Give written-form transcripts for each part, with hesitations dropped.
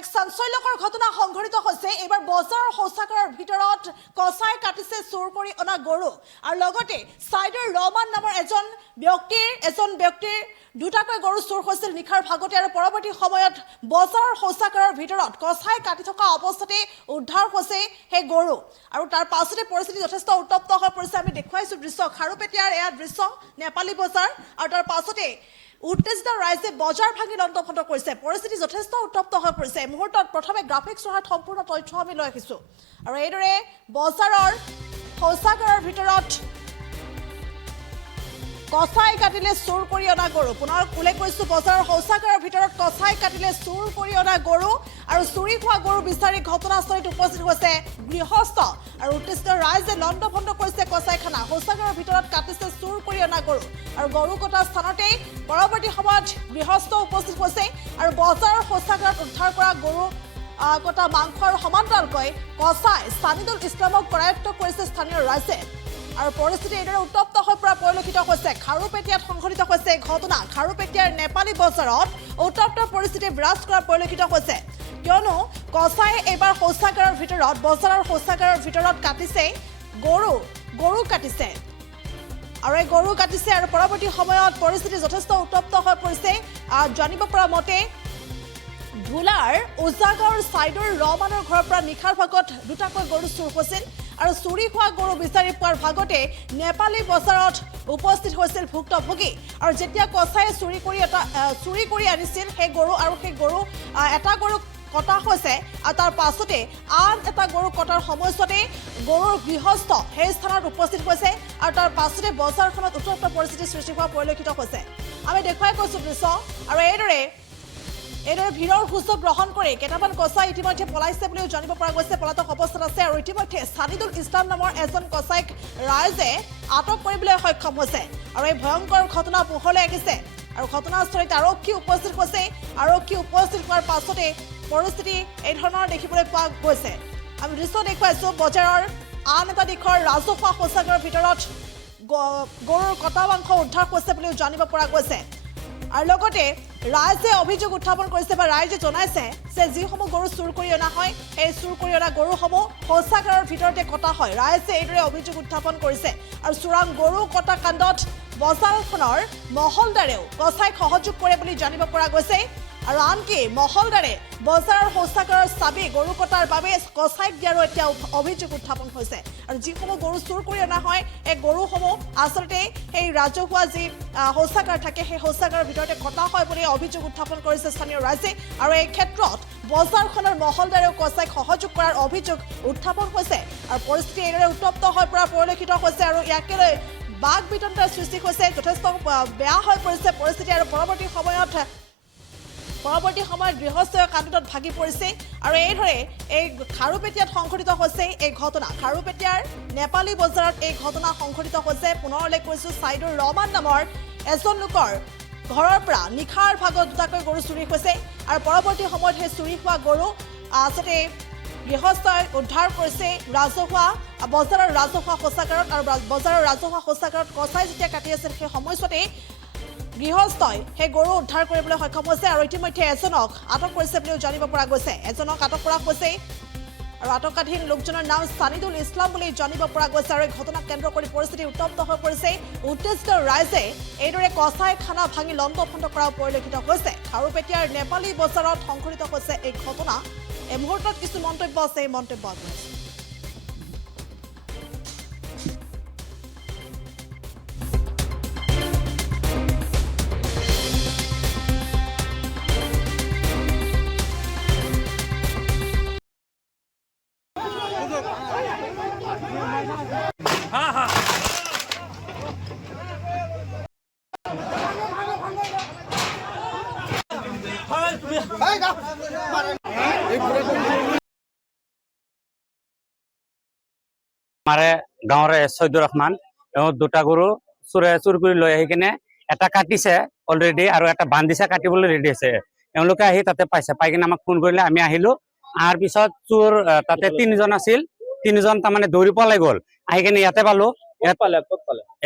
এক চাঞ্চল্যকৰ ঘটনা সংঘটিত হৈছে। এইবাৰ বজাৰৰ শৌচাগাৰৰ ভিতৰত কচাই কাটিছে চোৰ কৰি অনা গৰু আৰু লগতে সাইদুৰ ৰহমান নামৰ এজন ব্যক্তিৰ দুটাকৈ গৰু চোৰ হৈছিল নিশাৰ ভাগতে আৰু পৰৱৰ্তী সময়ত বজাৰৰ শৌচাগাৰৰ ভিতৰত কচাই কাটি থকা অৱস্থাতে উদ্ধাৰ হৈছে সেই গৰু আৰু তাৰ পাছতে পৰিস্থিতি যথেষ্ট উত্তপ্ত হৈ পৰিছে। আমি দেখুৱাইছো দৃশ্য খাৰুপেটীয়াৰ এয়া দৃশ্য নেপালী বজাৰ আৰু তাৰ পাছতে উত্তেজিত ৰাইজে বজাৰ ভাঙি লণ্ডভণ্ড কৰিছে। পৰিস্থিতি যথেষ্ট উত্তপ্ত হৈ পৰিছে। মুহূৰ্তত প্ৰথমে গ্ৰাফিক্স সহায়ত সম্পূৰ্ণ তথ্য আমি লৈ আহিছোঁ আৰু এইদৰে বজাৰৰ শৌচাগাৰৰ ভিতৰত কচাই কাটিলে চুৰ কৰি অনা গৰু। পুনৰ উল্লেখ কৰিছোঁ, বজাৰৰ শৌচাগাৰৰ ভিতৰত কচাই কাটিলে চুৰ কৰি অনা গৰু আৰু চুৰি হোৱা গৰু বিচাৰি ঘটনাস্থলীত উপস্থিত হৈছে গৃহস্থ আৰু উত্তেজিত ৰাইজে লণ্ডভণ্ড কৰিছে কচাইখানা। শৌচাগাৰৰ ভিতৰত কাটিছে চুৰ কৰি অনা গৰু আৰু গৰু কটা স্থানতেই পৰৱৰ্তী সময়ত গৃহস্থ উপস্থিত হৈছে আৰু বজাৰৰ শৌচাগাৰত উদ্ধাৰ কৰা গৰু কটা মাংস আৰু সমান্তৰালকৈ কচাই সানিদুল ইছলামক কৰায়ত্ব কৰিছে স্থানীয় ৰাইজে আৰু পৰিস্থিতি এইদৰে উত্তপ্ত হৈ পৰা পৰিলক্ষিত হৈছে। খাৰুপেটীয়াত সংঘটিত হৈছে ঘটনা। খাৰুপেটীয়াৰ নেপালী বজাৰত উত্তপ্ত পৰিস্থিতি বিৰাজ কৰা পৰিলক্ষিত হৈছে, কিয়নো কচাই এইবাৰ বজাৰৰ শৌচাগাৰৰ ভিতৰত কাটিছে গৰু কাটিছে আৰু এই গৰু কাটিছে আৰু পৰৱৰ্তী সময়ত পৰিস্থিতি যথেষ্ট উত্তপ্ত হৈ পৰিছে। জানিব পৰা মতে ধুলাৰ উজাগাঁৱৰ সাইদুৰ ৰহমানৰ ঘৰৰ পৰা নিশাৰ ভাগত দুটাকৈ গৰু চুৰ হৈছিল আৰু চুৰি হোৱা গৰু বিচাৰি পোৱাৰ ভাগতে নেপালী বজাৰত উপস্থিত হৈছিল ভুক্তভোগী আৰু যেতিয়া কচায়ে চুৰি কৰি আনিছিল সেই গৰু আৰু সেই গৰু এটা গৰু কটা হৈছে আৰু তাৰ পাছতে আন এটা গৰু কটাৰ সময়তে গৰুৰ গৃহস্থ সেই স্থানত উপস্থিত হৈছে আৰু তাৰ পাছতে বজাৰখনত উত্তপ্ত পৰিস্থিতিৰ সৃষ্টি হোৱা পৰিলক্ষিত হৈছে। আমি দেখুৱাই কৈছোঁ দৃশ্য আৰু এইদৰে ভিৰৰ সুযোগ গ্ৰহণ কৰি কেইটামান কচাই ইতিমধ্যে পলাইছে বুলিও জানিব পৰা গৈছে। পলাতক অৱস্থাত আছে আৰু ইতিমধ্যে সানিদুল ইছলাম নামৰ এজন কচাইক ৰাইজে আটক কৰিবলৈ সক্ষম হৈছে আৰু এই ভয়ংকৰ ঘটনা পোহৰলৈ আহিছে আৰু ঘটনাস্থলীত আৰক্ষী উপস্থিত হৈছে। আৰক্ষী উপস্থিত হোৱাৰ পাছতে পৰিস্থিতি এই ধৰণৰ দেখিবলৈ পোৱা গৈছে। আমি দৃশ্য দেখুৱাইছোঁ বজাৰৰ আন এটা দিশৰ ৰাজহুৱা শৌচাগাৰৰ ভিতৰত গৰুৰ কটা মাংস উদ্ধাৰ হৈছে বুলিও জানিব পৰা গৈছে আৰু লগতে ৰাইজে অভিযোগ উত্থাপন কৰিছে বা ৰাইজে জনাইছে যে যিসমূহ গৰু চুৰ কৰি অনা হয় সেই চুৰ কৰি অনা গৰুসমূহ শৌচাগাৰৰ ভিতৰতে কটা হয়। ৰাইজে এইদৰে অভিযোগ উত্থাপন কৰিছে আৰু চোৰাং গৰু কটা কাণ্ডত বজাৰখনৰ মহলদাৰেও কচাইক সহযোগ কৰে বুলি জানিব পৰা গৈছে আৰু আনকি মহলদাৰে বজাৰৰ শৌচাগাৰৰ চাবি গৰু কটাৰ বাবে কচাইক দিয়াৰো এতিয়া অভিযোগ উত্থাপন হৈছে আৰু যিসমূহ গৰু চুৰ কৰি অনা হয় এই গৰুসমূহ আচলতে সেই ৰাজহুৱা যি শৌচাগাৰ থাকে সেই শৌচাগাৰৰ ভিতৰতে কটা হয় বুলি অভিযোগ উত্থাপন কৰিছে স্থানীয় ৰাইজে আৰু এই ক্ষেত্ৰত বজাৰখনৰ মহলদাৰেও কচাইক সহযোগ কৰাৰ অভিযোগ উত্থাপন হৈছে আৰু পৰিস্থিতি এইদৰে উত্তপ্ত হৈ পৰা পৰিলক্ষিত হৈছে আৰু ইয়াকে লৈ বাক বিতণ্ডাৰ সৃষ্টি হৈছে। যথেষ্ট বেয়া হৈ পৰিছে পৰিস্থিতি আৰু পৰৱৰ্তী সময়ত গৃহস্থই কান্দোনত ভাগি পৰিছে আৰু এইদৰে এই খাৰুপেটীয়াত সংঘটিত হৈছে এই ঘটনা। খাৰুপেটীয়াৰ নেপালী বজাৰত এই ঘটনা সংঘটিত হৈছে। পুনৰ উল্লেখ কৰিছোঁ, সাইদুৰ ৰহমান নামৰ এজন লোকৰ ঘৰৰ পৰা নিশাৰ ভাগত দুটাকৈ গৰু চুৰি হৈছে আৰু পৰৱৰ্তী সময়ত সেই চুৰি হোৱা গৰু আচলতে গৃহস্থই উদ্ধাৰ কৰিছে বজাৰৰ ৰাজহুৱা শৌচাগাৰত আৰু বজাৰৰ ৰাজহুৱা শৌচাগাৰত কচাই যেতিয়া কাটি আছিল সেই সময়ছোৱাতেই গৃহস্থই সেই গৰু উদ্ধাৰ কৰিবলৈ সক্ষম হৈছে আৰু ইতিমধ্যে এজনক আটক কৰিছে বুলিও জানিব পৰা গৈছে। এজনক আটক কৰা হৈছে আৰু আটকাধীন লোকজনৰ নাম সানিদুল ইছলাম বুলি জানিব পৰা গৈছে আৰু এই ঘটনাক কেন্দ্ৰ কৰি পৰিস্থিতি উত্তপ্ত হৈ পৰিছে। উত্তেজিত ৰাইজে এইদৰে কচাইখানা ভাঙি লণ্ডভণ্ড কৰাও পৰিলক্ষিত হৈছে। খাৰুপেটীয়াৰ নেপালী বজাৰত সংঘটিত হৈছে এই ঘটনা। এই মুহূৰ্তত কিছু মন্তব্য আছে, এই মন্তব্য আগবঢ়াইছে। हमारे गाँव सैदुर रहमान दुटा गरु चुर कर लै किने এটা কাটিছে অলৰেডি আৰু এটা বান্ধিছে কাটিবলৈ ৰেডি আছে। তেওঁলোকে আহি তাতে পাইছে, পাই কিনে আমাক ফোন কৰিলে, আমি আহিলো। আহাৰ পিছত চোৰ তাতে তিনিজন আছিল, তিনিজন তাৰমানে দৌৰি পলাই গ'ল। আহি কিনে ইয়াতে পালো,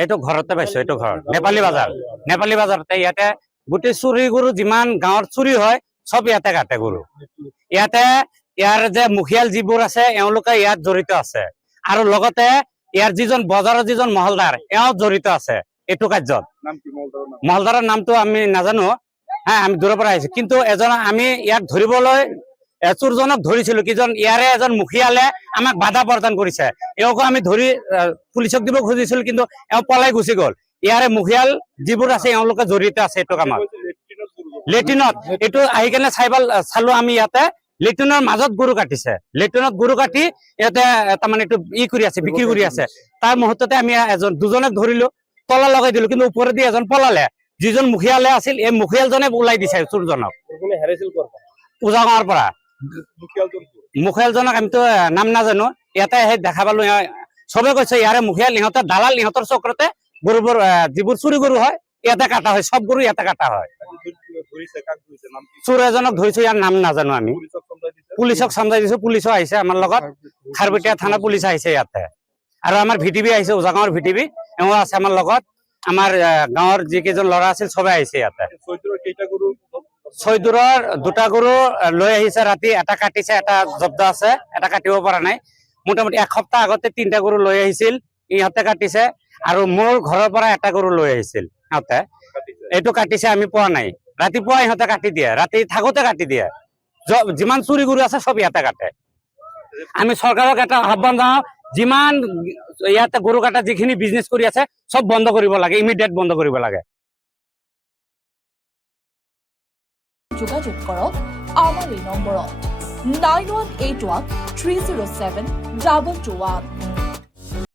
এইটো ঘৰতে পাইছো। এইটো ঘৰ নেপালী বাজাৰতে ইয়াতে গোটেই চুৰি গৰু যিমান গাঁৱৰ চুৰি হয় সব ইয়াতে কাটে গৰু ইয়াতে ইয়াৰ যে মুখিয়াল যিবোৰ আছে এওঁলোকে ইয়াত জড়িত আছে আৰু লগতে ইয়াৰ যিজন বজাৰৰ যিজন মহলদাৰ এওঁ জড়িত আছে এইটো কাৰ্যত মহলদাৰৰ নামটো আমি নাজানো হ্যাঁ আমি দূৰৰ পৰা আহিছো কিন্তু এজন আমি ইয়াক ধৰিবলৈ চোৰজনক ধৰিছিলো কিজন ইয়াৰে এজন মুখিয়ালে আমাক বাধা প্ৰদান কৰিছে এওঁকো আমি ধৰি পুলিচক দিব খুজিছিলো কিন্তু এওঁ পলাই গুচি গ'ল ইয়াৰে মুখিয়াল যিবোৰ আছে এওঁলোকে জড়িত আছে এইটো কামত লেট্ৰিনত এইটো আহি কেনে চালো আমি ইয়াতে লেট্ৰিনৰ মাজত গৰু কাটিছে লেট্ৰিনত গৰু কাটি ইয়াতে তাৰমানে এইটো কৰি আছে বিক্ৰী কৰি আছে তাৰ মুহূৰ্ততে আমি দুজনক ধৰিলো তলা লগাই দিলো কিন্তু ওপৰেদি এজন পলালে যিজন মুখিয়ালে আছিল এই মুখিয়ালজনে ওলাই দিছে চোৰজনক উজাগাঁৱৰ পৰা মুখিয়ালজনক আমিতো নাম নাজানো ইয়াতে সেই দেখা পালো চবে কৈছে ইয়াৰে মুখিয়াল ইহঁতৰ দালাল ইহঁতৰ চক্ৰতে গৰুবোৰ যিবোৰ চুৰি গৰু হয় ইয়াতে কাটা হয় সব গৰু ইয়াতে কাটা হয় চোৰ এজনক ধৰিছো ইয়াৰ নাম নাজানো আমি পুলিচক চমজাই দিছো পুলিচো আহিছে আমাৰ লগত খাৰবেটীয়া থানা পুলিচ আহিছে ইয়াতে আৰু আমাৰ ভিটিবি আহিছে উজাগাঁৱৰ ভিটিবি এওঁ আছে আমাৰ লগত আমাৰ গাঁৱৰ যিকেইজন ল'ৰা আছিল সবে আহিছে ইয়াতে চৈদুৰৰ দুটা গৰু লৈ আহিছে ৰাতি এটা কাটিছে এটা জব্দ আছে এটা কাটিব পৰা নাই মোটামুটি এসপ্তাহ আগতে 3টা গৰু লৈ আহিছিল ইহঁতে কাটিছে আৰু মোৰ ঘৰৰ পৰা এটা গৰু লৈ আহিছিল সিহঁতে এইটো কাটিছে আমি পোৱা নাই ৰাতিপুৱা ইহঁতে কাটি দিয়ে ৰাতি থাকোতে কাটি দিয়ে যিমান চুৰি গৰু আছে সব ইয়াতে কাটে আমি চৰকাৰক এটা আহ্বান জনাও যিমান ইয়াতে গৰু কাটা যিখিনি বিজনেছ কৰি আছে সব বন্ধ কৰিব লাগে ইমিডিয়েট বন্ধ কৰিব লাগে যোগাযোগ কৰক আমাৰ এই নম্বৰত 9181 307 2221